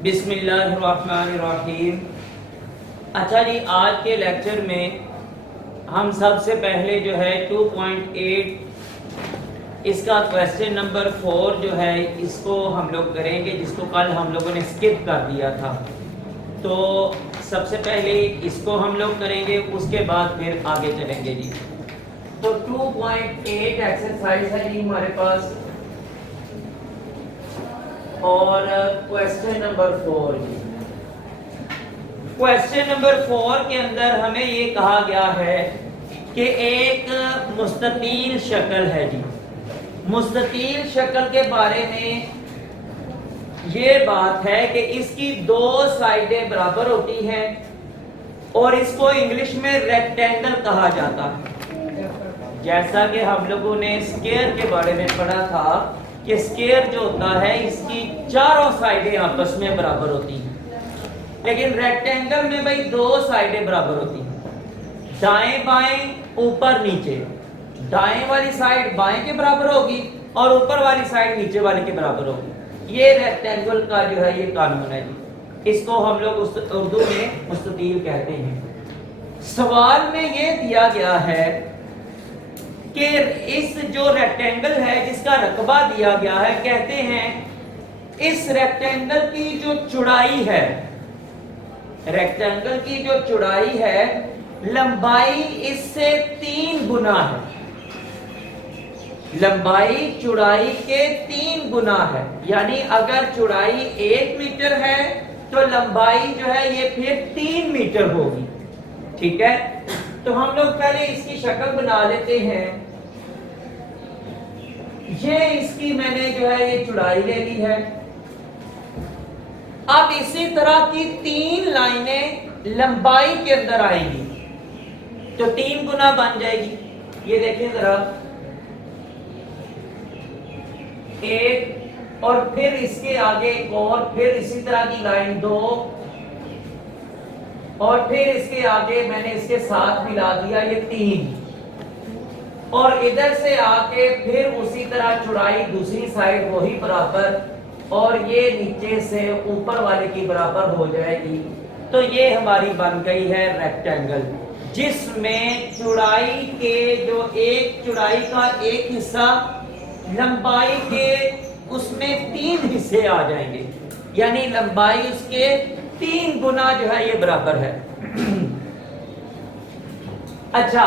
बिस्मिल्लाहिर्रहमानिर्रहीम। अच्छा जी, आज के लेक्चर में हम सबसे पहले जो है 2.8 इसका क्वेश्चन नंबर 4 जो है इसको हम लोग करेंगे, जिसको कल हम लोगों ने स्किप कर दिया था। तो सबसे पहले इसको हम लोग करेंगे, उसके बाद फिर आगे चलेंगे जी। तो 2.8 एक्सरसाइज है जी हमारे पास, और क्वेश्चन नंबर 4 जी। क्वेश्चन नंबर 4 के अंदर हमें ये कहा गया है कि एक मुस्ततील शक्ल है जी। मुस्ततील शक्ल के बारे में ये बात है कि इसकी दो साइडें बराबर होती हैं और इसको इंग्लिश में रेक्टेंगल कहा जाता है। जैसा कि हम लोगों ने स्क्वायर के बारे में पढ़ा था कि स्क्वायर जो होता है इसकी चारों साइडें आपस में बराबर होती हैं, लेकिन रेक्टेंगल में भाई दो साइडें बराबर होती हैं, दाएं बाएं ऊपर नीचे। दाएं वाली साइड बाएं के बराबर होगी और ऊपर वाली साइड नीचे वाले के बराबर होगी। ये रेक्टेंगल का जो है ये कानून है जी। इसको हम लोग उर्दू में मुस्ततील कहते हैं। सवाल में ये दिया गया है कि इस जो रेक्टेंगल है जिसका रकबा दिया गया है, कहते हैं इस रेक्टेंगल की जो चौड़ाई है, रेक्टेंगल की जो चौड़ाई है लंबाई इससे 3 गुना है। लंबाई चौड़ाई के 3 गुना है, यानी अगर चौड़ाई 1 मीटर है तो लंबाई जो है ये फिर 3 मीटर होगी। ठीक है, तो हम लोग पहले इसकी शक्ल बना लेते हैं। ये इसकी मैंने जो है ये चौड़ाई ले ली है। अब इसी तरह की 3 लाइनें लंबाई के अंदर आएंगी तो 3 गुना बन जाएगी। ये देखिए जरा, 1 और फिर इसके आगे एक और, फिर इसी तरह की लाइन 2 और फिर इसके आगे मैंने इसके साथ मिला दिया ये 3 और इधर से आके फिर उसी तरह चौड़ाई दूसरी साइड वही बराबर और ये नीचे से ऊपर वाले की बराबर हो जाएगी। तो ये हमारी बन गई है रेक्टेंगल, जिसमें चौड़ाई के जो एक चौड़ाई का एक हिस्सा लंबाई के उसमें 3 हिस्से आ जाएंगे, यानी लंबाई उसके 3 गुना जो है ये बराबर है। अच्छा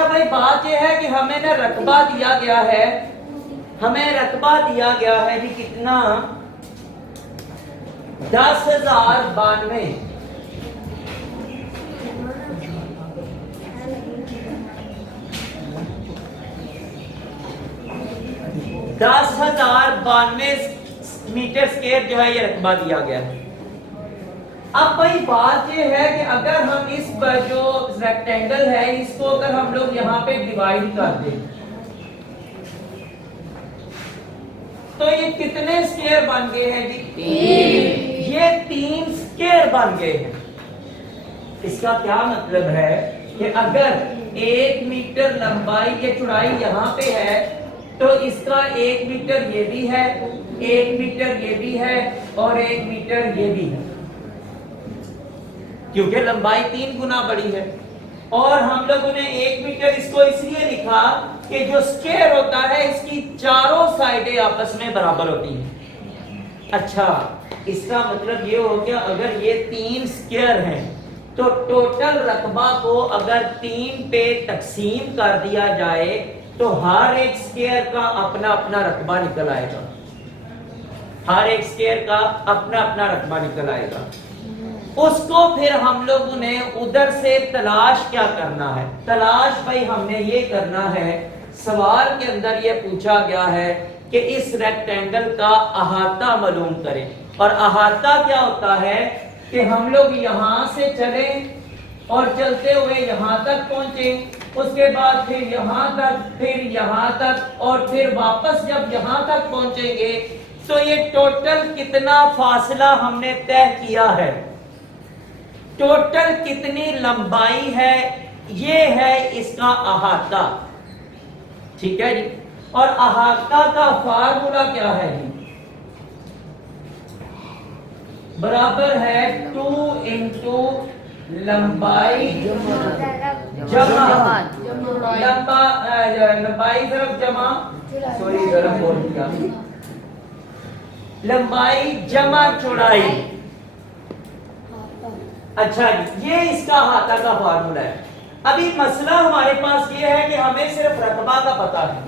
भाई, बात यह है कि हमें ना रकबा दिया गया है, हमें रकबा दिया गया है जी कितना, 10,092। 10,092 मीटर स्क्वायर जो है ये रकबा दिया गया है। अब भाई बात ये है कि अगर हम इस पर जो रेक्टेंगल है इसको अगर हम लोग यहाँ पे डिवाइड कर दें तो ये कितने स्क्वायर बन गए हैं जी? 3। ये 3 स्क्वायर बन गए हैं। इसका क्या मतलब है कि अगर 1 मीटर लंबाई ये चौड़ाई यहाँ पे है तो इसका 1 मीटर ये भी है, 1 मीटर ये भी है और 1 मीटर ये भी है, क्योंकि लंबाई 3 गुना बड़ी है। और हम लोगों ने 1 मीटर इसको इसलिए लिखा कि जो स्क्वायर होता है इसकी चारों साइडें आपस में बराबर होती हैं। अच्छा, इसका मतलब ये हो गया अगर ये 3 स्क्वायर हैं तो टोटल रकबा को अगर 3 पे तकसीम कर दिया जाए तो हर एक स्क्वायर का अपना अपना रकबा निकल आएगा। हर एक स्क्वायर का अपना अपना रकबा निकल आएगा। उसको फिर हम लोगों ने उधर से तलाश क्या करना है? तलाश भाई हमने ये करना है, सवाल के अंदर ये पूछा गया है कि इस रेक्टेंगल का अहाता मालूम करें। और अहाता क्या होता है कि हम लोग यहां से चलें और चलते हुए यहां तक पहुंचे, उसके बाद फिर यहां तक, फिर यहां तक और फिर वापस जब यहां तक पहुंचेंगे तो ये टोटल कितना फासला हमने तय किया है, टोटल कितनी लंबाई है, ये है इसका अहाता। ठीक है जी। और अहाता का फार्मूला क्या है जी? बराबर है 2 इंटू लंबाई जमा लंबाई तरफ जमा, सॉरी गलत बोल दिया, लंबाई जमा चौड़ाई। अच्छा ये इसका हाथा का फार्मूला है। अभी मसला हमारे पास ये है कि हमें सिर्फ रकबा का पता है,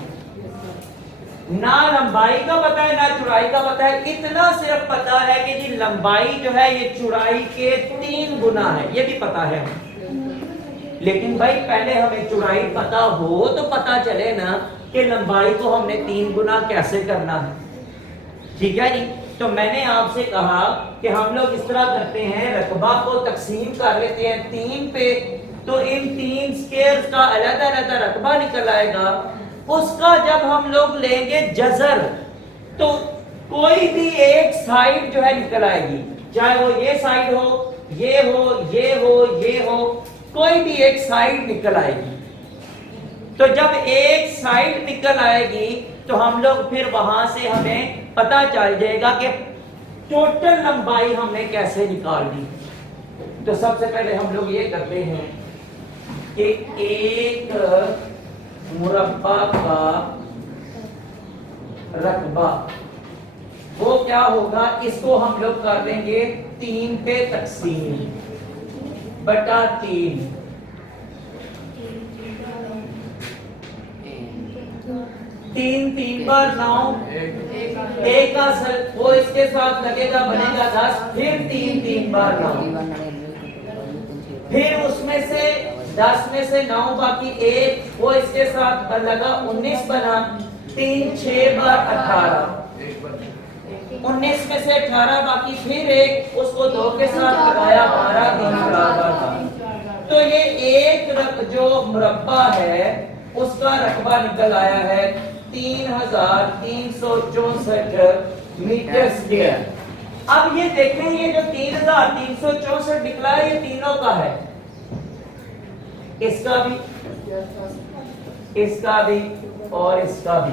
ना लंबाई का पता है ना चौड़ाई का पता है। इतना सिर्फ पता है कि जी लंबाई जो है ये चौड़ाई के 3 गुना है, ये भी पता है। लेकिन भाई पहले हमें चौड़ाई पता हो तो पता चले ना कि लंबाई को हमने 3 गुना कैसे करना है। ठीक है जी। तो मैंने आपसे कहा कि हम लोग इस तरह करते हैं, रकबा को तकसीम कर लेते हैं 3 पे, तो इन 3 स्क्वायर्स का अलग-अलग रकबा निकल आएगा। उसका जब हम लोग लेंगे जजर तो कोई भी एक साइड जो है निकल आएगी, चाहे वो ये साइड हो, ये हो, ये हो, ये हो, कोई भी एक साइड निकल आएगी। तो जब एक साइड निकल आएगी तो हम लोग फिर वहां से हमें पता चल जाएगा कि टोटल लंबाई हमने कैसे निकालनी। तो सबसे पहले हम लोग ये करते हैं कि एक मुरब्बा का रकबा वो क्या होगा, इसको हम लोग कर देंगे 3 पे तकसीम बटा 3। 3 बार 9, एक का वो इसके साथ लगेगा बनेगा 10, फिर 3 बार 9, फिर उसमें से 10 में से 9 बाकी 1 वो इसके साथ लगा 19 बना, 3 6 बार 18, 19 में से 18 बाकी फिर 1 उसको 2 के साथ लगाया 12 3 बराबर था। तो ये एक जो मुरब्बा है उसका रकबा निकल आया है 3364 मीटर स्क्वायर। अब ये देखें, ये जो 3364 निकला है ये तीनों का है, इसका भी, इसका भी और इसका भी,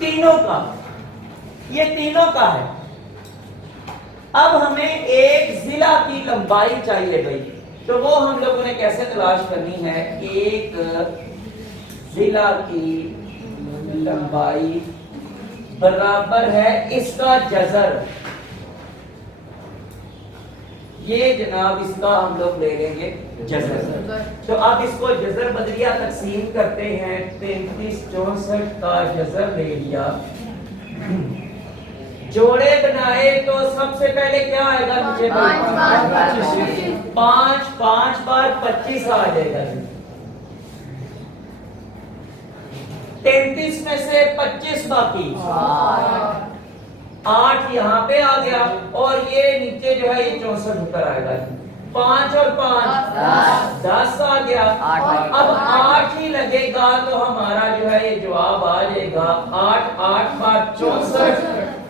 तीनों का, ये तीनों का है। अब हमें एक जिला की लंबाई चाहिए भाई, तो वो हम लोगों ने कैसे तलाश करनी है। एक जिला की लंबाई बराबर है इसका जजर, ये जनाब इसका हम लोग ले लेंगे जजर। तो अब इसको जजर बदलिया तकसीम करते हैं, 3364 का जजर ले लिया, जोड़े बनाए तो सबसे पहले क्या आएगा नीचे, 5 बार 25 आ जाएगा। 33 में से 25 बाकी, 8 यहाँ पे आ गया और ये नीचे जो है ये 64 ऊपर आएगा। 5 और 5 10 आ गया। अब 8 ही लगेगा तो हमारा जो है ये जवाब आ जाएगा 8 बार 64,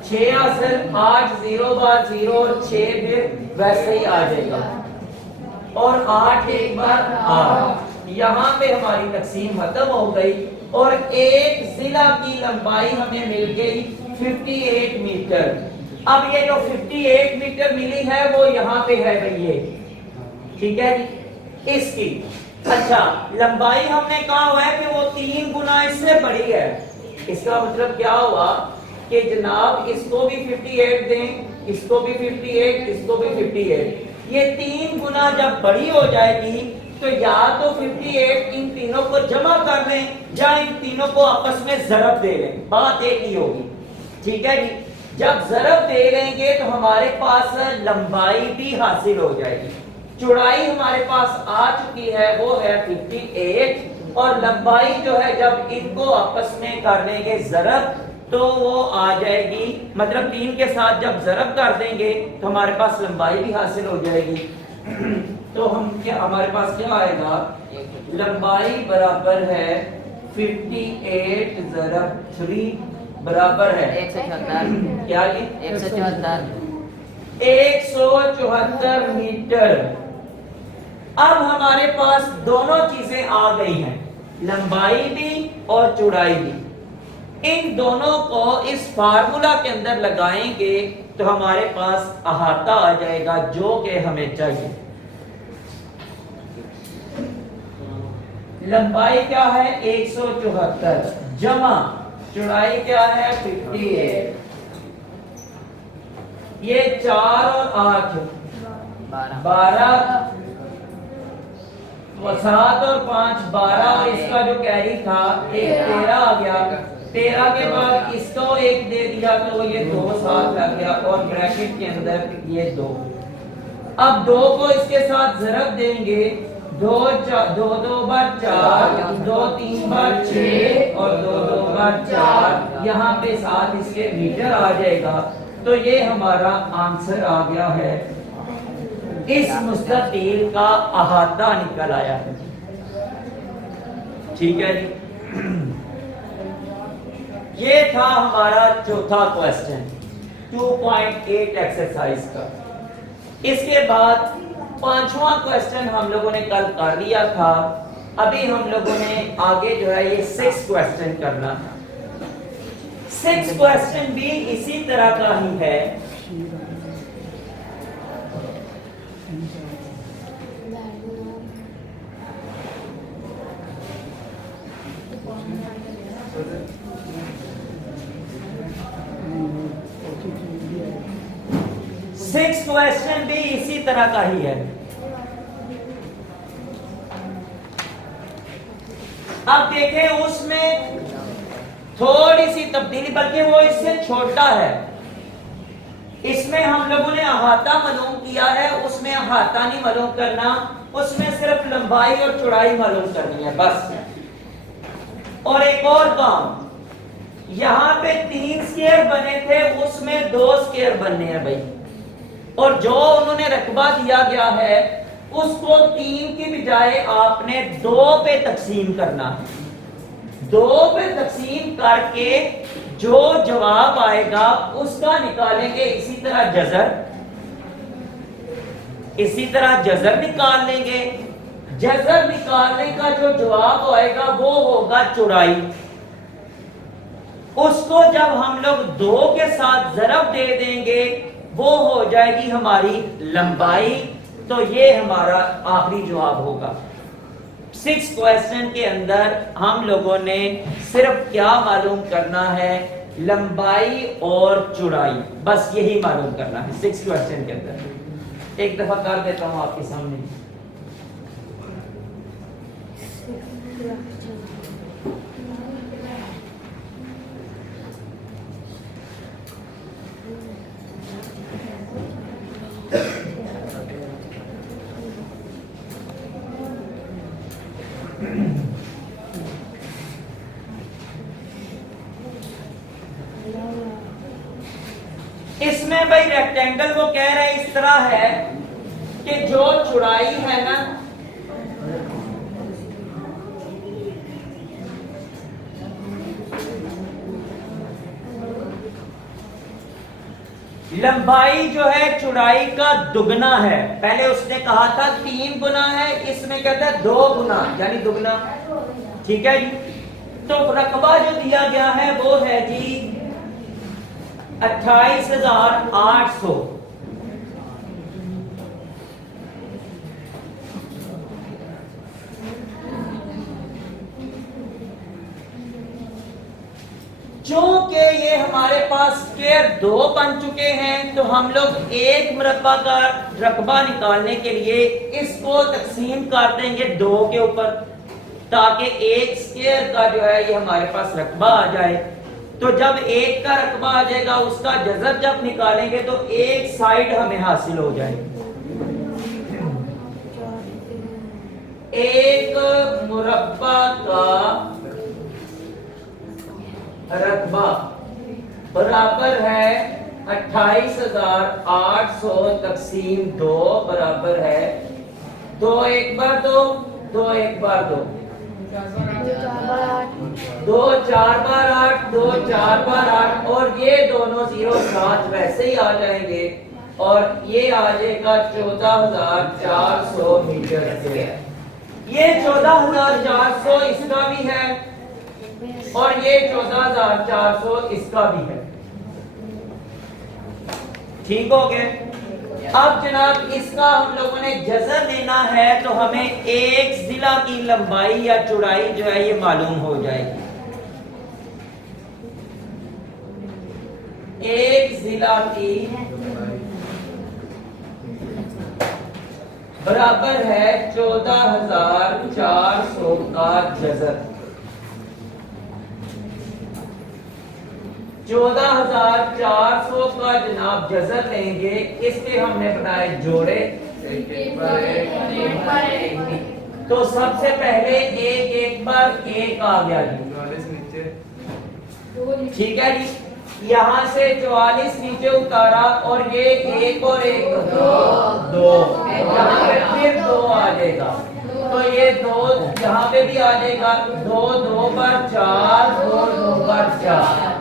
6 हासिल, 8 0 बार 0, 6 फिर वैसे ही आ जाएगा और 8 एक बार 8। यहाँ पे हमारी तकसीम खत्म हो गई और एक जिला की लंबाई हमें मिल गई 58 मीटर। अब ये जो 58 मीटर मिली है वो यहाँ पे है भाई, ये ठीक है इसकी। अच्छा लंबाई हमने कहा हुआ है कि वो 3 गुना इससे बड़ी है, इसका मतलब क्या हुआ कि जनाब इसको भी 58 दें, इसको भी 58, इसको भी 58, ये 3 गुना जब बड़ी हो जाएगी तो या तो 58 इन तीनों को जमा कर लें या इन तीनों को आपस में ज़रब दे लें, बात एक ही होगी। ठीक है जी। जब ज़रब दे लेंगे तो हमारे पास लंबाई भी हासिल हो जाएगी। चौड़ाई हमारे पास आ चुकी है वो है 58 और लंबाई जो है जब इनको आपस में कर लेंगे ज़रब तो वो आ जाएगी, मतलब 3 के साथ जब ज़रब कर देंगे तो हमारे पास लंबाई भी हासिल हो जाएगी। तो हम क्या, हमारे पास क्या आएगा, लंबाई बराबर है 58 ज़रब 3 बराबर है 174, क्या जी 174 मीटर। अब हमारे पास दोनों चीजें आ गई हैं, लंबाई भी और चौड़ाई भी। इन दोनों को इस फार्मूला के अंदर लगाएंगे तो हमारे पास अहाता आ जाएगा जो कि हमें चाहिए। लंबाई क्या है 174 जमा चौड़ाई क्या है 58। ये 4 और 8 12 7 और 5 12 और इसका जो कैरी था एक 13 आ गया। 13 के बाद इसको एक दे दिया तो ये 2 साथ लग गया और ब्रैकेट के अंदर ये 2। अब 2 को इसके साथ ज़रब देंगे 2 2 बार 4 2 3 बार 6 और 2 2 बार 4 यहाँ पे साथ इसके मीटर आ जाएगा। तो ये हमारा आंसर आ गया है। इस मुस्ततील का अहाता निकल आया है। ठीक है जी। ये था हमारा चौथा क्वेश्चन 2.8 एक्सरसाइज का। इसके बाद पांचवा क्वेश्चन हम लोगों ने कल कर लिया था। अभी हम लोगों ने आगे जो है ये 6 क्वेश्चन करना था। 6 क्वेश्चन भी इसी तरह का ही है। सिक्स क्वेश्चन भी इसी तरह का ही है। अब देखें उसमें थोड़ी सी तब्दीली, बल्कि वो इससे छोटा है। इसमें हम लोगों ने अहाता मालूम किया है, उसमें अहाता नहीं मालूम करना, उसमें सिर्फ लंबाई और चौड़ाई मालूम करनी है बस। और एक और काम, यहां पे 3 स्क्वायर बने थे, उसमें 2 स्क्वायर बनने हैं भाई। और जो उन्होंने रकबा दिया गया है उसको 3 की बजाय आपने 2 पे तकसीम करना है। 2 पे तकसीम करके जो जवाब आएगा उसका निकालेंगे। इसी तरह जजर निकाल लेंगे। जजर निकालने का जो जवाब आएगा वो होगा चौड़ाई। उसको जब हम लोग 2 के साथ ज़रब दे देंगे वो हो जाएगी हमारी लंबाई। तो ये हमारा आखिरी जवाब होगा। 6 क्वेश्चन के अंदर हम लोगों ने सिर्फ क्या मालूम करना है, लंबाई और चौड़ाई, बस यही मालूम करना है 6 क्वेश्चन के अंदर। एक दफा कर देता हूं आपके सामने। इसमें भाई रेक्टेंगल वो कह रहे हैं इस तरह है कि जो चौड़ाई है ना, लंबाई जो है चौड़ाई का दुगना है। पहले उसने कहा था 3 गुना है, इसमें कहता है 2 गुना यानी दुगना। ठीक है जी। तो रकबा जो दिया गया है वो है जी 28,800। चूंकि ये हमारे पास स्क्वायर 2 बन चुके हैं तो हम लोग एक मुरब्बा का रकबा निकालने के लिए इसको तकसीम कर देंगे 2 के ऊपर, ताकि एक स्क्वायर का जो है ये हमारे पास रकबा आ जाए। तो जब एक का रकबा आ जाएगा उसका जज़र जब निकालेंगे तो एक साइड हमें हासिल हो जाएगी। एक मुरब्बा का रकबा बराबर है 28,800 तकसीम 2 बराबर है 2 1 बार 2 2 1 बार 2 2 4 बार 8 2 4 बार 8 और ये दोनों 0 साथ वैसे ही आ जाएंगे और ये आ जाएगा 14,400 मीटर स्क्वायर। ये 14,400 इसका भी है और ये 14,400 इसका भी है। ठीक हो गया। अब जनाब इसका हम लोगों ने जज़र लेना है तो हमें एक जिला की लंबाई या चौड़ाई जो है ये मालूम हो जाएगी। एक जिला की बराबर है 14,400 का जज़र। 14,400 का जनाब जज़र लेंगे, इसके हमने बनाए जोड़े। तो सबसे पहले एक एक पर एक आ गया जी, ठीक है जी। यहाँ से 44 नीचे उतारा और ये एक और एक दो, यहाँ पे फिर दो आ जाएगा, तो ये दो यहाँ पे भी आ जाएगा, दो दो पर 4, दो दो पर 4।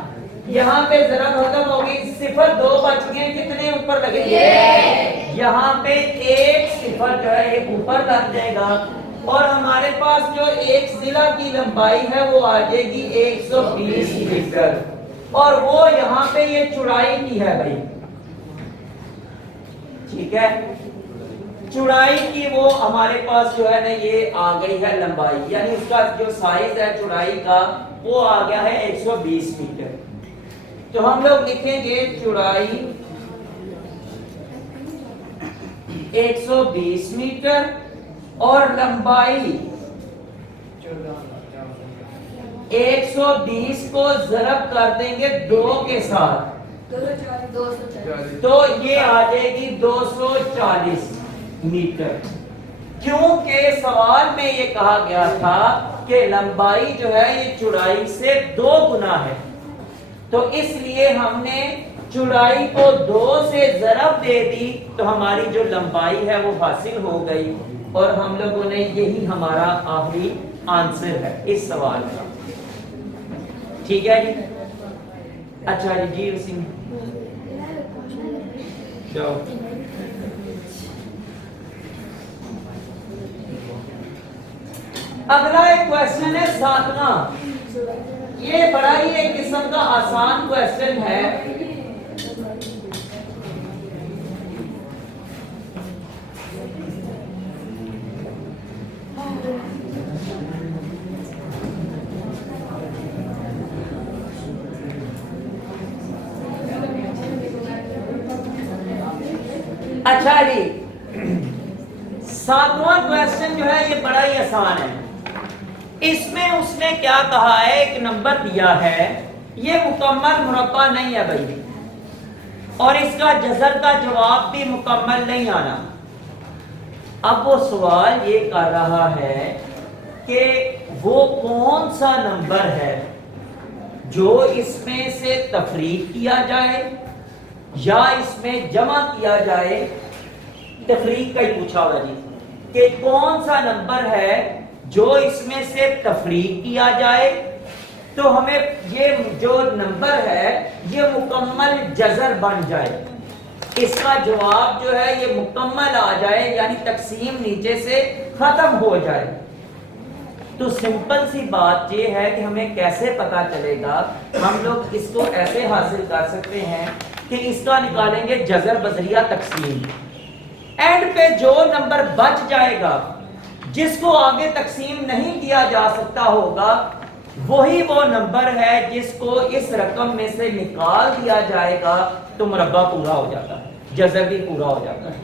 यहाँ पे जरा खत्म होगी, सिफर दो बच गए, कितने ऊपर लगेंगे? यहाँ पे एक सिफर जो है एक ऊपर लग जाएगा और हमारे पास जो एक जिला की लंबाई है वो आ जाएगी 120 मीटर और वो यहाँ पे ये चौड़ाई की है भाई, ठीक है। चौड़ाई की वो हमारे पास जो है ना ये आ गई है लंबाई, यानी उसका जो साइज है चौड़ाई का वो आ गया है 120 मीटर। तो हम लोग लिखेंगे चौड़ाई 120 मीटर और लंबाई 120 को ज़रब कर देंगे 2 के साथ, तो ये आ जाएगी 240 मीटर। क्योंकि सवाल में ये कहा गया था कि लंबाई जो है ये चौड़ाई से 2 गुना है, तो इसलिए हमने चौड़ाई को 2 से ज़रब दे दी तो हमारी जो लंबाई है वो हासिल हो गई और हम लोगों ने यही हमारा आखिरी आंसर है इस सवाल का, ठीक है जी। अच्छा जी उसी जाओ। अगला एक क्वेश्चन है 7वां। ये बड़ा ही एक किस्म का आसान क्वेश्चन है। अच्छा जी, 7वां क्वेश्चन जो है ये बड़ा ही आसान है। इसमें उसने क्या कहा है, एक नंबर दिया है, ये मुकम्मल मुरब्बा नहीं है भाई, और इसका जज़र का जवाब भी मुकम्मल नहीं आना। अब वो सवाल ये कर रहा है कि वो कौन सा नंबर है जो इसमें से तफरीक किया जाए या इसमें जमा किया जाए। तफरीक का ही पूछा होगा जी कि कौन सा नंबर है जो इसमें से तफरीक किया जाए, तो हमें ये जो नंबर है ये मुकम्मल जज़र बन जाए, इसका जवाब जो है ये मुकम्मल आ जाए, यानी तकसीम नीचे से खत्म हो जाए। तो सिंपल सी बात ये है कि हमें कैसे पता चलेगा, हम लोग इसको ऐसे हासिल कर सकते हैं कि इसका निकालेंगे जज़र बजरिया तकसीम, एंड पे जो नंबर बच जाएगा जिसको आगे तकसीम नहीं किया जा सकता होगा वही वो नंबर है जिसको इस रकम में से निकाल दिया जाएगा, तो मुरब्बा पूरा हो जाता है, जज़र भी पूरा हो जाता है।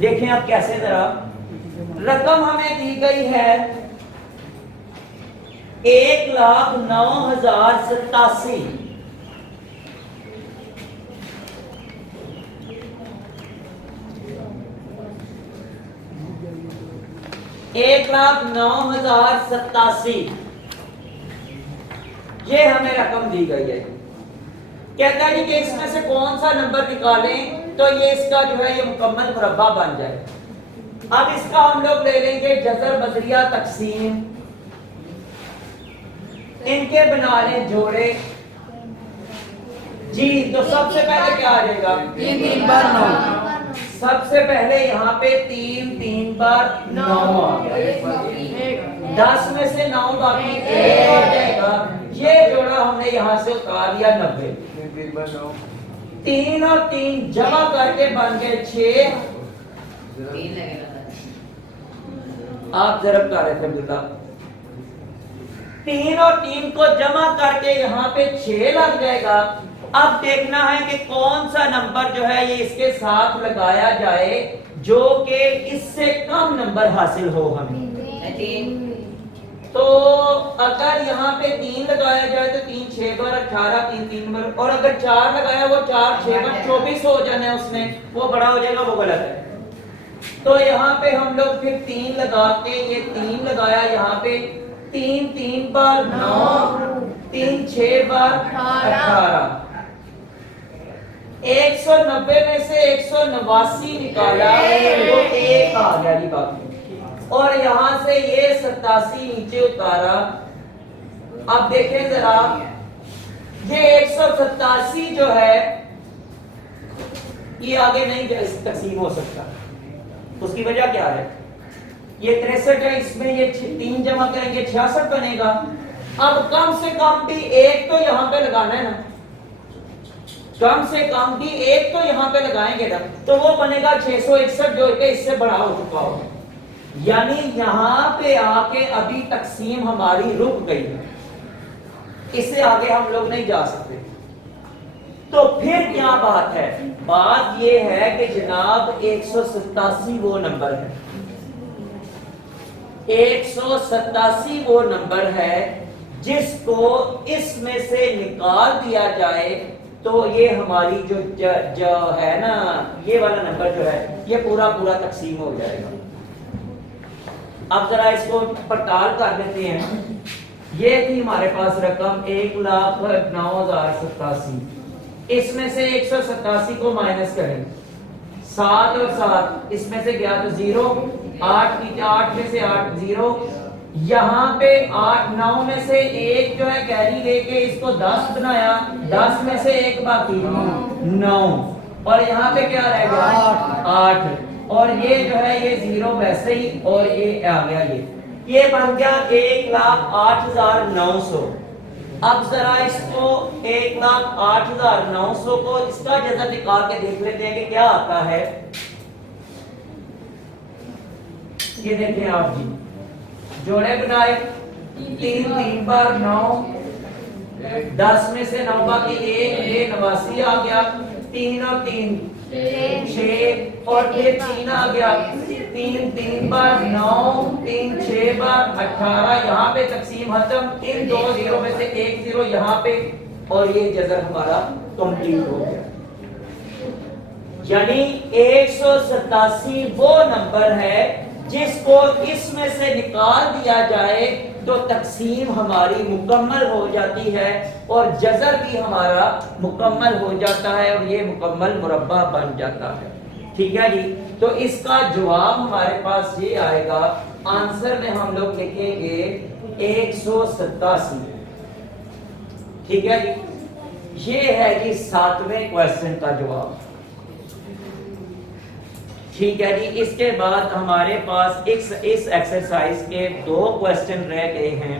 देखें आप कैसे, जरा रकम हमें दी गई है 1,09,087। एक 1,09,087 ये हमें रकम दी गई है। कहता है कि इसमें से कौन सा नंबर निकालें तो ये इसका जो है ये मुकम्मल मुरब्बा बन जाए। अब इसका हम लोग ले लेंगे जज़र बजरिया तकसीम, इनके बना लें जोड़े जी। तो सबसे पहले क्या आ जाएगा, 3 बार 9। सबसे पहले यहाँ पे 3 बार 9 आ गया, 10 में से 9 बाकी 1 आ जाएगा। ये जोड़ा हमने यहाँ से उतार दिया 90। 3 और 3 जमा करके बन गए 6। आप जरा बता रहे थे अब्दुल्ला, 3 और 3 को जमा करके यहाँ पे 6 लग जाएगा। अब देखना है कि कौन सा नंबर जो है ये इसके साथ लगाया जाए जो कि इससे कम नंबर हासिल हो हमें। तो अगर यहाँ पे 3 लगाया जाए तो 3 6 बार 18, 3 3 बार, और अगर 4 लगाया वो 4 6 बार 24 हो जाना है उसमें, वो बड़ा हो जाएगा, वो गलत है। तो यहाँ पे हम लोग फिर 3 लगा के, ये 3 लगाया यहाँ पे, 3 3 बार 9, 3 6 बार 18, 190 में से 189 निकाला तो 1 आ गया जी बाकी, और यहां से ये 87 नीचे उतारा। अब देखें जरा, ये 187 जो है ये आगे नहीं तकसीम हो सकता। उसकी वजह क्या है? ये 63 है, इसमें ये 3 जमा करेंगे 66 बनेगा। अब कम से कम भी 1 तो यहां पे लगाना है ना, कम से कम भी 1 तो यहां पे लगाएंगे ना, तो वो बनेगा 661 जो कि इससे बड़ा हो चुका होगा। यानी यहां पे आके अभी तकसीम हमारी रुक गई है, इससे आगे हम लोग नहीं जा सकते। तो फिर क्या बात है? बात यह है कि जनाब 187 वो नंबर है, 187 वो नंबर है जिसको इसमें से निकाल दिया जाए तो ये हमारी जो है ना, ये वाला नंबर जो है ये पूरा पूरा तकसीम हो जाएगा। अब जरा इसको पड़ताल कर देते हैं। ये थी हमारे पास रकम 1,09,087, इसमें से 187 को माइनस करें, 7 और 7 इसमें से गया तो 0, 8 में से 8 0, यहाँ पे 8 9 में से 1 जो है कैरी लेके इसको 10 बनाया, 10 में से 1 बाकी 9, और यहाँ पे क्या रहेगा 8, और ये जो है ये 0 वैसे ही, और ये आ गया ये बन गया 1,08,900। अब जरा इसको 1,08,900 को इसका जैसा निकाल के देख लेते हैं कि क्या आता है। ये देखें आप जी, जोड़े बनाए, 3 3 बार 9, 10 में से 9 बाकी 1, ये 89 आ गया, 3 और 3 6, और फिर 3 आ गया, 3 3 बार 9, 3 6 बार 18, यहाँ पे तकसीम खत्म, इन 2 0 में से 1 0 यहाँ पे, और ये जज़र हमारा कंप्लीट हो गया। यानी 187 वो नंबर है जिसको इसमें से निकाल दिया जाए तो तकसीम हमारी मुकम्मल हो जाती है और जज़र भी हमारा मुकम्मल हो जाता है और ये मुकम्मल मुरब्बा बन जाता है। ठीक है जी, तो इसका जवाब हमारे पास ये आएगा, आंसर में हम लोग लिखेंगे 187। ठीक है जी, ये है जी 7वें क्वेश्चन का जवाब। ठीक है जी, इसके बाद हमारे पास इस एक्सरसाइज के 2 क्वेश्चन रह गए हैं,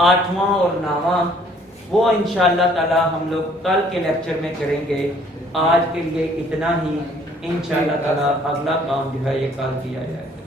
8वां और 9वां। वो इंशाअल्लाह ताला हम लोग कल के लेक्चर में करेंगे। आज के लिए इतना ही, इंशाअल्लाह ताला अगला काम जो है ये कल किया जाएगा।